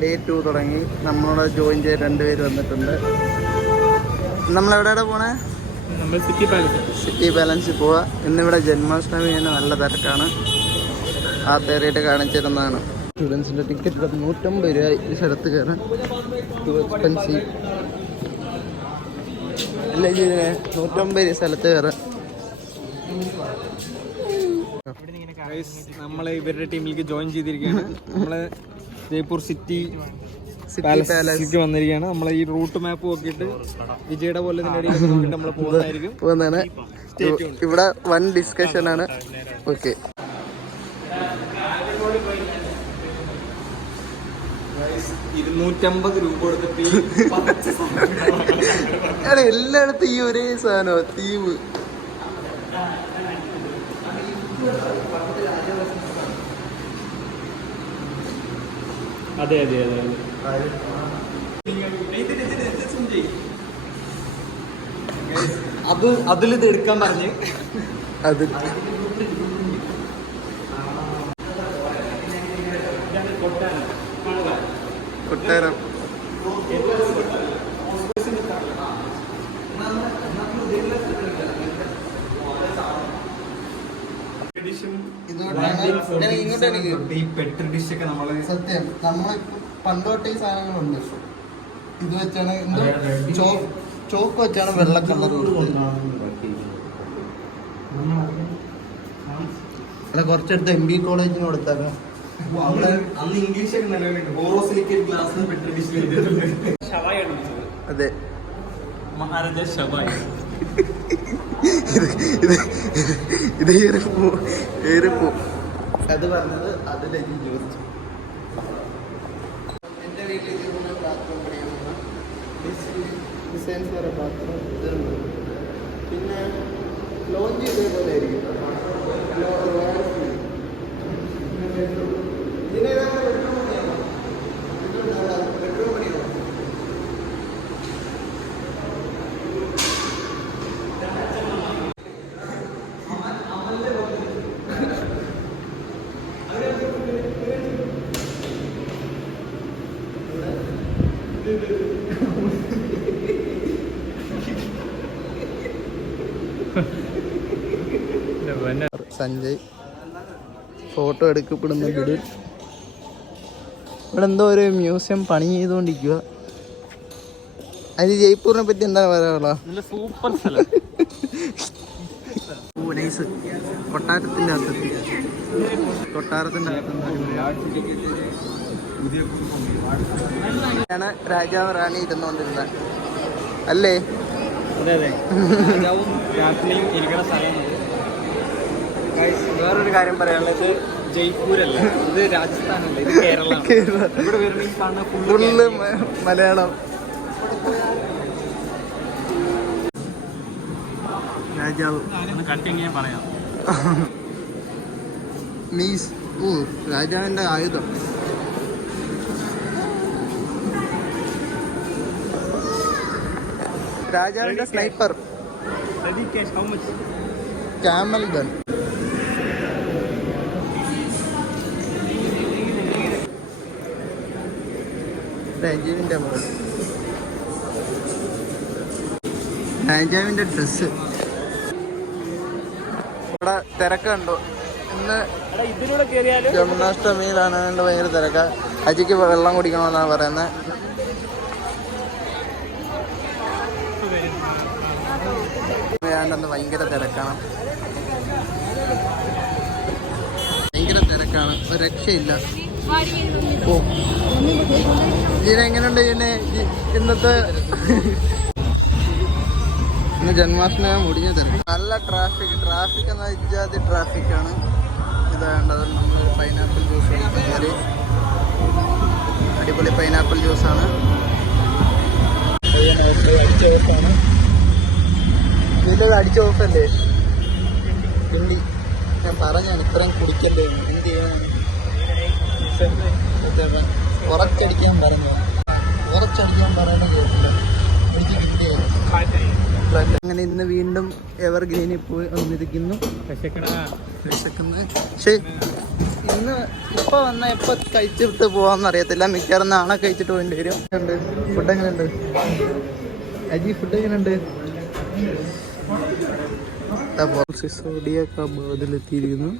Day 2 തുടങ്ങി. നമ്മളോട് join ചെയ്ത് 2 പേര് വന്നിട്ടുണ്ട്. നമ്മളെവിടെയാണ് പോണേ? നമ്മൾ സിറ്റി പാലൻസിൽ പോവാ. ഇന്നിവിടെ ജന്മാഷ്ടമി നല്ല തിരക്കാണ്. ആ കയറിയിട്ട് കാണിച്ചിരുന്നതാണ്. സ്റ്റുഡൻസിൻ്റെ ടിക്കറ്റ് 150 രൂപ ഈ സ്ഥലത്ത് കയറാൻ. ടു എക്സ്പെൻസീവ് അല്ലേ ചെയ്തേ? 150 സ്ഥലത്ത് കയറാൻ. നമ്മള് ഇവരുടെ ടീമിലേക്ക് ജോയിൻ ചെയ്തിരിക്കുകയാണ്. നമ്മള് ജയ്പൂർ സിറ്റി പാലസിലേക്ക് വന്നിരിക്കുകയാണ്. നമ്മളെ ഈ റൂട്ട് മാപ്പ് നോക്കിയിട്ട് വിജയുടെ പോലെ നമ്മൾ പോകുന്നതാണ്. ഇവിടെ വൺ ഡിസ്കഷൻ ആണ്. ഓക്കെ, ₹250 കൊടുത്തിട്ട് എല്ലായിടത്തും ഈ ഒരേ സാധനോ തീം. അതെ അതെ അതെ അതിലിത് എടുക്കാൻ പറഞ്ഞ് അത് കൊട്ടാരം. സത്യം നമ്മളിപ്പോ പണ്ടോട്ട് ഈ സാധനങ്ങളുണ്ട്. ഇത് വെച്ചാണ് ചോക്ക് വെച്ചാണ് വെള്ള കളർ അല്ല കുറച്ചെടുത്ത് MB കോളേജിന് കൊടുത്താലോ? അന്ന് ഇംഗ്ലീഷ് അതെ, മഹാരാജ ഷബായ്. ഇത് ഏറിപ്പോ അത് പറഞ്ഞത് അതിലേക്ക് ചോദിച്ചു. എൻ്റെ വീട്ടിലേക്ക് ബാത്റൂം പഠിക്കുന്ന ഡിസൈൻസ് വരെ ബാത്റൂം ഇതുണ്ട്. പിന്നെ ലോഞ്ച് ഇതേപോലെ ആയിരിക്കും. സഞ്ജയ് ഫോട്ടോ എടുക്കപ്പെടുന്ന വീട്. ഇവിടെ എന്തോ ഒരു മ്യൂസിയം പണി ചെയ്തുകൊണ്ടിരിക്കുക. അതിന് ജയ്പൂരിനെ പറ്റി എന്താ പറയാനുള്ള? സൂപ്പർ സ്ഥലം. കൊട്ടാരത്തിൻ്റെ അകത്തെത്തി. കൊട്ടാരത്തിൻ്റെ അകത്താണ് രാജാവ് റാണി ഇരുന്നുകൊണ്ടിരുന്നത് അല്ലേ? അതെ അതെ, രാജാവും രാജ്ഞിയും ഇരിക്കുന്ന സ്ഥലമാണ്. വേറൊരു കാര്യം പറയാനുള്ളത്, ജയ്പൂരല്ല, ഇത് രാജസ്ഥാനല്ല, ഇത് കേരളമാണ്. ഇവിടെ വരുന്ന ഈ കാണുന്ന ഫുള്ള് മലയാളം. രാജാവ് കണ്ടിങ്ങനെ പറയാം. മീസ് രാജാവിൻ്റെ ആയുധം. രാജാവിൻ്റെ സ്നൈപ്പർ ക്യാമൽ ഗൺ. രാജാവിൻ്റെ ഡ്രസ്സ്. ഇവിടെ തിരക്കുണ്ടോ? ഇന്ന് ജന്മാഷ്ടമിയിലാണ്. ഭയങ്കര തിരക്ക. അജിക്ക് വെള്ളം കുടിക്കണമെന്നാണ് പറയുന്നത്. ഭയങ്കര തിരക്കാണ്, ഭയങ്കര തിരക്കാണ്, ഒരു രക്ഷയില്ല. ഓ, ഇതിനെങ്ങനെയുണ്ട്? ഇന്നത്തെ ഇന്ന് ജന്മാഷ്ടമി മുടിഞ്ഞ തിരക്ക്. നല്ല ട്രാഫിക് എന്ന ഇജാതി ട്രാഫിക്കാണ്. ഇത് വേണ്ടത്. നമ്മൾ പൈനാപ്പിൾ ജ്യൂസ് കുടിക്കുന്നത് അടിപൊളി പൈനാപ്പിൾ ജ്യൂസാണ്. അടിച്ച ഓഫാണ്. ഇതിലത് അടിച്ച ഓഫല്ലേ കിണ്ടി? ഞാൻ പറഞ്ഞാണ് ഇത്രയും കുടിക്കണ്ടേ. എന്ത് ചെയ്യാനാണ്? കുറച്ചടിക്കാൻ പറഞ്ഞു കേട്ടില്ല. എനിക്ക് കിട്ടിയത് അങ്ങനെ ഇന്ന് വീണ്ടും എവർഗ്രീനിൽ പോയി വന്നിരിക്കുന്നു. പക്ഷേ ഇന്ന് ഇപ്പൊ വന്നാൽ എപ്പൊ കഴിച്ചിട്ട് പോവാന്ന് അറിയത്തില്ല. മിക്കവാറും നാളെ കഴിച്ചിട്ട് പോകേണ്ടി വരും. ഫുഡ് എങ്ങനെയുണ്ട് അജി? ഫുഡ് എങ്ങനെയുണ്ട്? സിസോഡിയത്തിരിക്കുന്നു.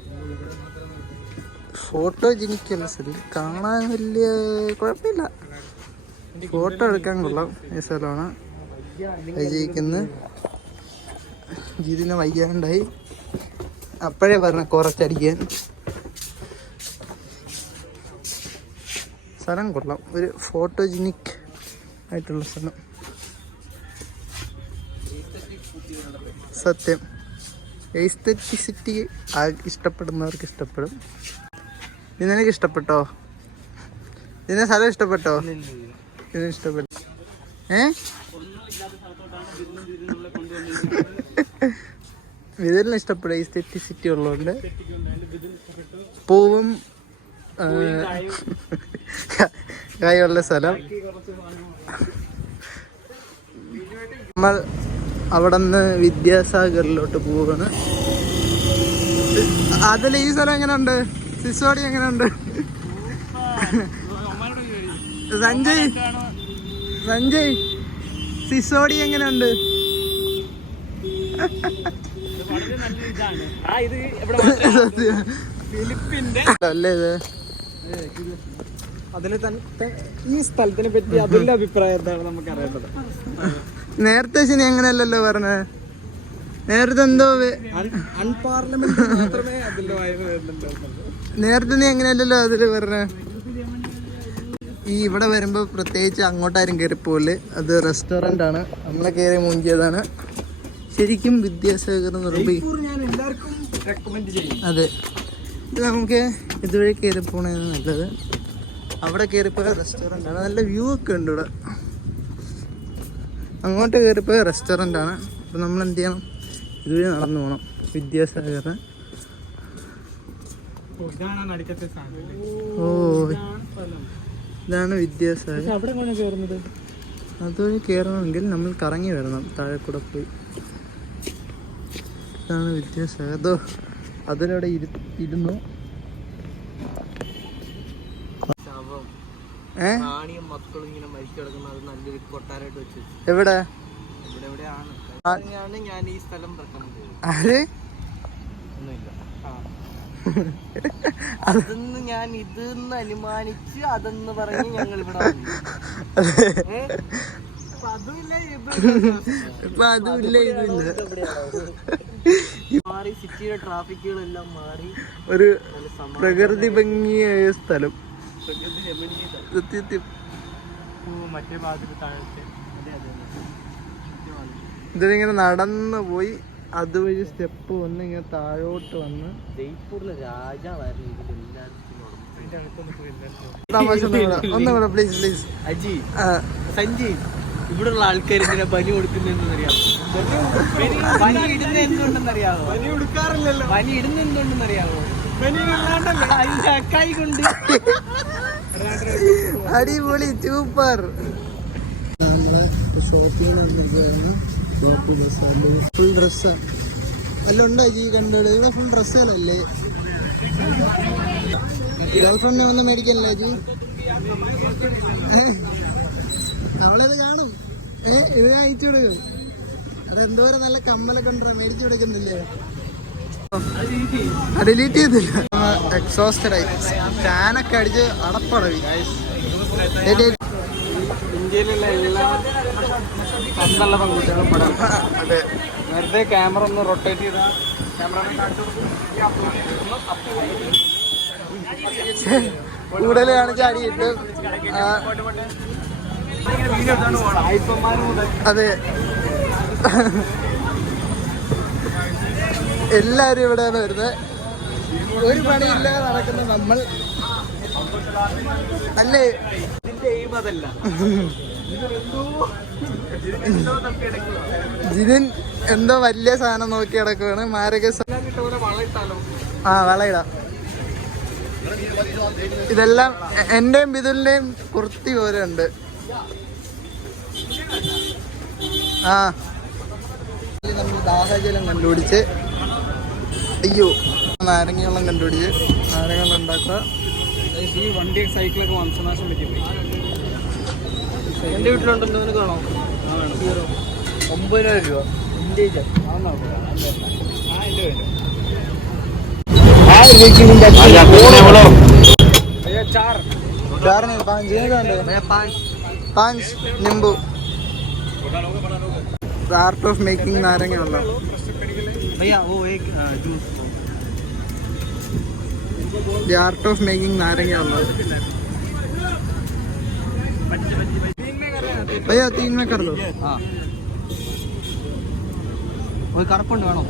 ഫോട്ടോ ജനിക്കല്ല സ്ഥലം, കാണാൻ വലിയ കുഴപ്പമില്ല, ഫോട്ടോ എടുക്കാൻ കൊള്ളാം. ഈ സ്ഥലമാണ് അജയിക്കുന്നത്. ഇതിന് വയ്യാണ്ടായി, അപ്പോഴേ പറഞ്ഞ കുറച്ചടിക്കാൻ. സ്ഥലം കൊള്ളാം, ഒരു ഫോട്ടോജനിക് ആയിട്ടുള്ള സ്ഥലം. സത്യം, എസ്തെറ്റിസിറ്റി ഇഷ്ടപ്പെടുന്നവർക്ക് ഇഷ്ടപ്പെടും. ഇത് നിനക്ക് ഇഷ്ടപ്പെട്ടോ? ഇതിനെ സ്ഥലം ഇഷ്ടപ്പെട്ടോ? ഇതിന് ഇഷ്ടപ്പെട്ടു. വിതലിന് ഇഷ്ടപ്പെടും, എസ്തെറ്റിസിറ്റി ഉള്ളതുകൊണ്ട്. പൂവും കായുള്ള സ്ഥലം. നമ്മൾ അവിടെ നിന്ന് വിദ്യാസാഗറിലോട്ട് പോവാണ്. അതിൽ ഈ സ്ഥലം എങ്ങനെയുണ്ട്? സിസോഡി എങ്ങനെയുണ്ട്? സഞ്ജയ് സിസോഡി എങ്ങനെയുണ്ട്? അല്ലേ ഇത്? അതില് തന്നെ ഈ സ്ഥലത്തിനെ പറ്റി അതിന്റെ അഭിപ്രായം എന്താണ് നമുക്ക് അറിയേണ്ടത്. നേരത്തെ ശനി അങ്ങനെയല്ലല്ലോ പറഞ്ഞത്. നേരത്തെ എന്തോ അൺപാർലമെന്റ് മാത്രമേ അതിന്റെ നേരത്തെ നീ എങ്ങനെയല്ലല്ലോ അതില് പറഞ്ഞ. ഈ ഇവിടെ വരുമ്പോ പ്രത്യേകിച്ച് അങ്ങോട്ടാരും കയറി പോല്. അത് റെസ്റ്റോറന്റ് ആണ്, നമ്മളെ കയറി മുഞ്ചിയതാണ്. ശരിക്കും വിദ്യാസാഗർ ഞാൻ എല്ലാവർക്കും റെക്കമെൻഡ് ചെയ്യും. അതെ, ഇത് നമുക്ക് ഇതുവഴി കയറി പോണതാണ് നല്ലത്. അവിടെ കയറിപ്പോയ റെസ്റ്റോറൻ്റ് ആണ്, നല്ല വ്യൂ ഒക്കെ ഉണ്ട് ഇവിടെ. അങ്ങോട്ട് കയറിപ്പോയ റെസ്റ്റോറൻ്റ് ആണ്. അപ്പം നമ്മൾ എന്ത് ചെയ്യണം? ഇതുവഴി നടന്നു പോകണം. വിദ്യാസാഗർ. ഓ, ഇതാണ് വിദ്യാസാഗർ. അതുവഴി കയറണമെങ്കിൽ നമ്മൾ കറങ്ങി വരണം, താഴെ കൂടെ പോയി. ഇതാണ് വിദ്യാസാഗർ. അതോ അതിലൂടെ ഇരുന്നു. എവിടെ? ഞാൻ ഈ സ്ഥലം ആര്? അതെന്ന് ഞാൻ ഇതെന്ന് അനുമാനിച്ച് അതെന്ന് പറഞ്ഞ് ഞങ്ങൾ ഇവിടെ മാറി. സിറ്റിയുടെ ട്രാഫിക്കുകളെല്ലാം മാറി, ഒരു പ്രകൃതി ഭംഗിയായ സ്ഥലം. മറ്റേ ഭാഗത്ത് താഴത്തെ ഇതിങ്ങനെ നടന്നു പോയി, അതുവഴി സ്റ്റെപ്പ് വന്ന് ഇങ്ങനെ താഴോട്ട് വന്ന്. ജയ്പൂരിലെ രാജാവായിരുന്നു ഒന്നുകൂടെ പ്ലീസ് പ്ലീസ്. അജി, സഞ്ജയ്, ഇവിടെയുള്ള ആൾക്കാർ ഇങ്ങനെ പനി കൊടുക്കുന്നറിയാമോ? പനി ഇടുന്ന എന്തുകൊണ്ടെന്നറിയാമോ? പനി കൊടുക്കാറില്ലല്ലോ. പനി ഇടുന്ന എന്തുകൊണ്ടെന്നറിയാമോ? കൈ കൊണ്ട്. അടിപൊളി, സൂപ്പർ. ഷോപ്പിൽ ഫുൾ ഡ്രസ്സാ എല്ലാം ഉണ്ടാ ജി കണ്ടത്? ഇവിടെ ഫുൾ ഡ്രസ്സുകളല്ലേ. ഗേൾഫ്രണ്ടിനെ ഒന്നും മേടിക്കാനില്ല ജി. അവളത് കാണും. ഇത് അയച്ചു കൊടുക്കും. അത് എന്തോരം നല്ല കമ്മലൊക്കെ ഉണ്ടോ, മേടിച്ചു കൊടുക്കുന്നില്ലേ? ഡിലീറ്റ് ചെയ്തില്ല. എക്സോസ്റ്റഡായി, ഫാനൊക്കെ അടിച്ച് അടപ്പടവി. ഇന്ത്യയിലുള്ള എല്ലാ പണ്ടുള്ള പെൺകുട്ടികളും പടം. അതെ, നേരത്തെ ക്യാമറ ഒന്ന് റൊട്ടേറ്റ് ചെയ്താൽ കൂടുതൽ കാണിച്ച് അടിയിട്ട്. അതെ, എല്ലാരും ഇവിടെയാണ് വരുന്നത്. ഒരു പണിയില്ലാതെ നടക്കുന്ന നമ്മൾ അല്ലേ? ജിതിൻ എന്തോ വലിയ സാധനം നോക്കി കിടക്കുവാണ്. മാരക വളയിടാം. ഇതെല്ലാം എന്റെയും ബിദുലിന്റെയും കുർത്തി പോലെ ഉണ്ട്. നമ്മൾ ദാഹജലം കണ്ടുപിടിച്ച്, അയ്യോ, നാരങ്ങ വെള്ളം കണ്ടുപിടിച്ച്. നാരങ്ങ വെള്ളം ഉണ്ടാക്കുക. ഈ വണ്ടി സൈക്കിളൊക്കെ വംശനാശം പറ്റിപ്പോയി. എൻ്റെ വീട്ടിലുണ്ടെന്ന് നിനക്ക് കാണോ? 9,000 രൂപ വിൻറ്റേജ്. നിംബു ആർട്ട് ഓഫ് മേക്കിംഗ് നാരങ്ങ വെള്ളം. ദി ആർട്ട് ഓഫ് മേക്കിംഗ് നാരങ്ങ വെള്ളം. भैया 3 में कर दो. हाँ कोई करपंड വേണോ?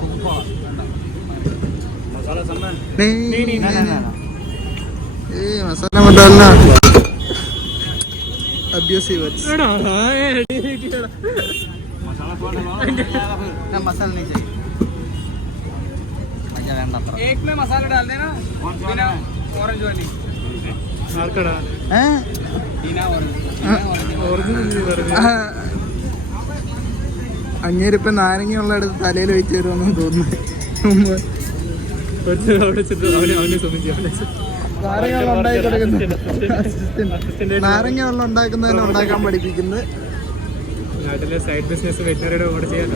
नहीं ए मसाला मत डालना. Abusive words. मसाला नहीं चाहिए. एक में मसाला डाल देना. ऑरेंज वाली അങ്ങേരിപ്പം നാരങ്ങയുള്ള അടുത്ത് തലയിൽ വെച്ച് തരുമെന്ന് തോന്നുന്നു. നാരങ്ങ വെള്ളം ഉണ്ടാക്കുന്നതിന് ഉണ്ടാക്കാൻ പഠിപ്പിക്കുന്നത്. നാട്ടിലെ സൈഡ് ബിസിനസ് വെറ്ററിയുടെ കൂടെ ചെയ്യാൻ.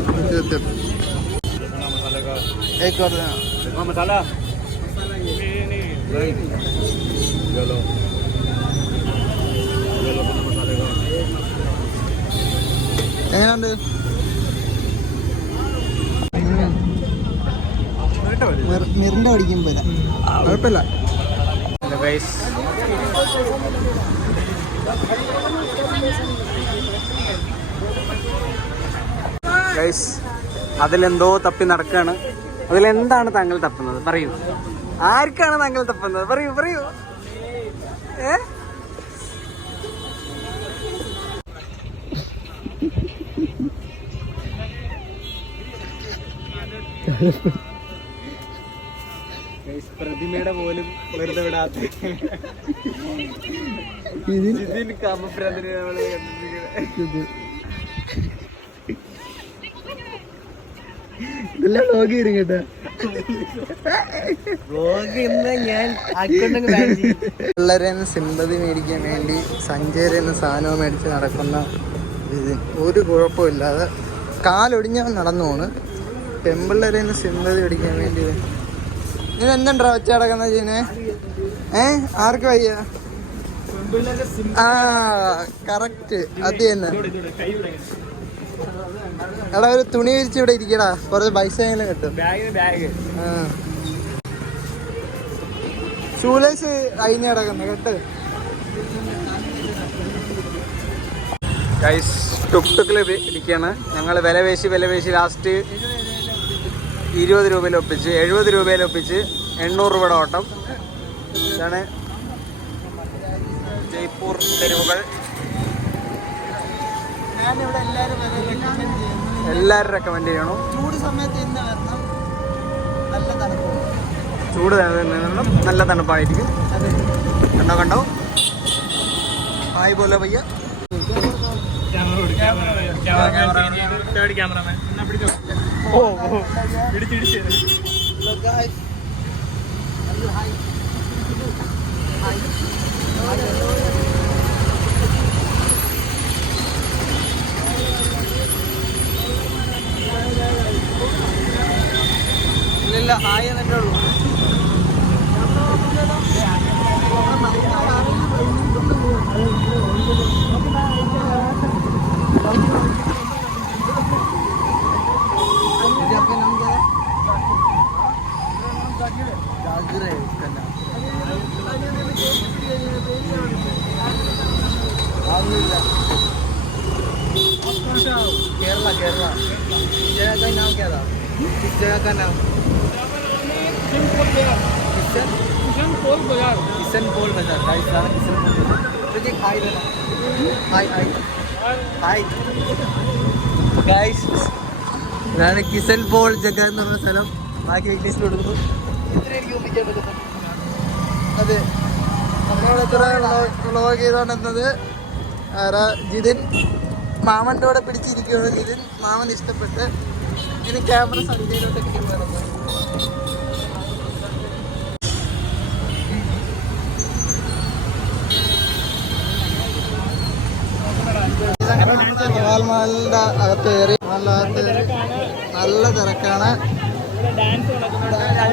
മസാല എങ്ങനെയുണ്ട്? മിറിന്റെ പഠിക്കും പോലെ കുഴപ്പമില്ല. അതിലെന്തോ തപ്പി നടക്കാണ്. അതിലെന്താണ് താങ്കൾ തപ്പുന്നത്? പറയൂ. ആർക്കാണ് താങ്കൾ തപ്പുന്നത്? പറയൂ പറയൂ. പ്രതിമയുടെ പോലും വെറുതെ വിടാത്ത ഇതെല്ലാം വ്ലോഗ് ചെയ്യും കേട്ടോ. പിള്ളേരെ സിമ്പതി മേടിക്കാൻ വേണ്ടി സഞ്ചേരെന്ന് സാധനവും മേടിച്ച് നടക്കുന്ന ഇത് ഒരു കുഴപ്പമില്ലാതെ കാലൊടിഞ്ഞാൽ നടന്നു പോണ്. പെമ്പിള്ളേരെ സിമ്പതി മേടിക്കാൻ വേണ്ടി നീ എന്തുണ്ടാ വെച്ച കിടക്കുന്ന ചെയ്യുന്നേ? ആർക്ക് വയ്യ? ആ കറക്റ്റ് അത് തന്നെ. എടാ ഒരു തുണി വിരിച്ച് ഇവിടെ ഇരിക്കടാ, കുറച്ച് പൈസ കിട്ടും. ഷൂലേസ് അയിഞ്ഞ് കിടക്കുന്ന കേട്ട്. ടുക്ടുക്കിൽ ഇരിക്കുകയാണ് ഞങ്ങൾ. വില പേശി ലാസ്റ്റ് 20 രൂപയിൽ ഒപ്പിച്ച് 70 രൂപയിൽ ഒപ്പിച്ച് 800 രൂപയുടെ ഓട്ടം. ഇതാണ് ജയ്പൂർ തെരുവുകൾ. എല്ലാവരും റെക്കമെൻഡ് ചെയ്യണം. ചൂട് സമയത്ത് ചൂട് നല്ല തണുപ്പായിരിക്കും. കണ്ടോ ഹായ് ബോലോ ഭയ്യ. ഇല്ല ഹായ് എന്നിട്ടേ ഉള്ളൂ. केरला केरला. इस जगह का नाम क्या था? इस जगह का नाम किशन पोल बाजार. गाइस किशन पोल बाजार. तुझे हाय देना. हाय हाय हाय ഗൈസ്. ഇതാണ് കിസൻ പോൾ ജഗ എന്ന് പറഞ്ഞ സ്ഥലം. ബാക്കി ഇംഗ്ലീഷിൽ കൊടുക്കുന്നു. ഇത്രയായിരിക്കും ഒപ്പിക്കാൻ പറ്റുന്നത്. അതെ നമ്മളിവിടെ ഇത്ര വ്ളോഗ് ചെയ്തോണ്ടെന്നത് ആരാ ജിതിൻ മാമൻ്റെ കൂടെ പിടിച്ചിരിക്കുകയാണ്. ജിതിൻ മാമൻ ഇഷ്ടപ്പെട്ട് ഇനി ക്യാമറ സഞ്ചയിലോട്ടൊക്കെ വരുന്നത്. മാലിന്റെ അകത്ത് കയറി നല്ല തിരക്കാണ്.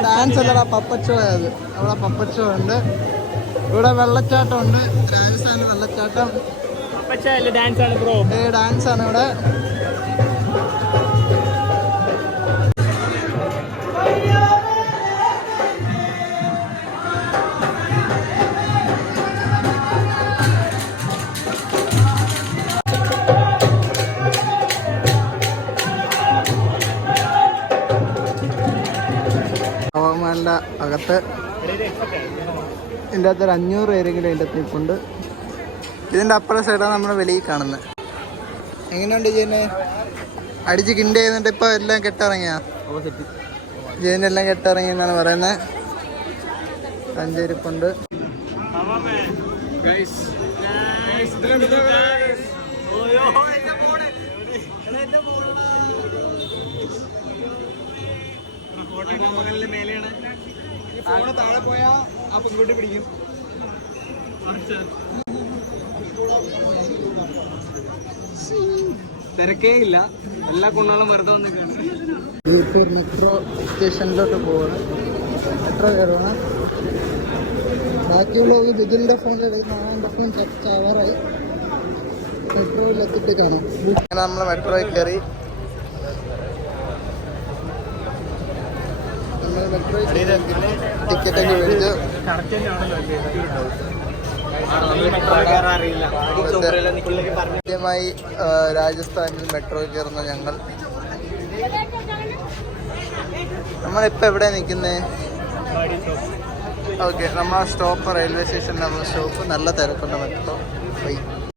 ഡാൻസ് അല്ലടാ, പപ്പറ്റ് ഷോ അത്. അവിടെ പപ്പറ്റ് ഷോ ഉണ്ട്. ഇവിടെ വെള്ളച്ചാട്ടം ഉണ്ട്, രാജസ്ഥാനിൽ വെള്ളച്ചാട്ടം. ഡാൻസ് ആണ് ഇവിടെ. ഹവാമാലിന്റെ അകത്ത് ഇതിൻ്റെ അകത്തൊരു 500 പേരെങ്കിലും ഇതിൻ്റെ അകത്ത് നിൽപ്പുണ്ട്. ഇതിൻ്റെ അപ്പുറം സൈഡാണ് നമ്മൾ വെളിയിൽ കാണുന്നത്. എങ്ങനെയുണ്ട് ജയനെ? അടിച്ച് കിണ്ടി ചെയ്യുന്നുണ്ട്. ഇപ്പോൾ എല്ലാം കെട്ടിറങ്ങിയാ? ജയനെല്ലാം കെട്ടിറങ്ങിയെന്നാണ് പറയുന്നത്. സഞ്ചരിപ്പുണ്ട്. മേലെയാണ്. ഫോണ് താഴെ പോയാ ആ പെൺകുട്ടി പിടിക്കും. തിരക്കേ ഇല്ല, എല്ലാ കൊണ്ടാലും വെറുതെ വന്നിട്ടാണ്. മെട്രോ സ്റ്റേഷനിലോട്ട് പോവാണ്. മെട്രോ കയറുവാണ്. ബാക്കിയുള്ള ബിജുലിൻ്റെ ഫോണിൽ എടുക്കുന്ന എൻ്റെ ഫോൺ ചാവാറായി. മെട്രോയിൽ എത്തിയിട്ട് കാണാം. അങ്ങനെ നമ്മൾ മെട്രോയിൽ കയറി. ടിക്കറ്റ് ഒക്കെ മേടിച്ചു. ആദ്യമായി രാജസ്ഥാനിൽ മെട്രോയിൽ കയറുന്ന ഞങ്ങൾ. നമ്മളിപ്പോൾ എവിടെ നിൽക്കുന്നത്? ഓക്കെ, നമ്മൾ സ്റ്റോപ്പ് റെയിൽവേ സ്റ്റേഷനിൽ നമ്മൾ സ്റ്റോപ്പ്. നല്ല തിരക്കുണ്ട് മെട്രോ. പോയി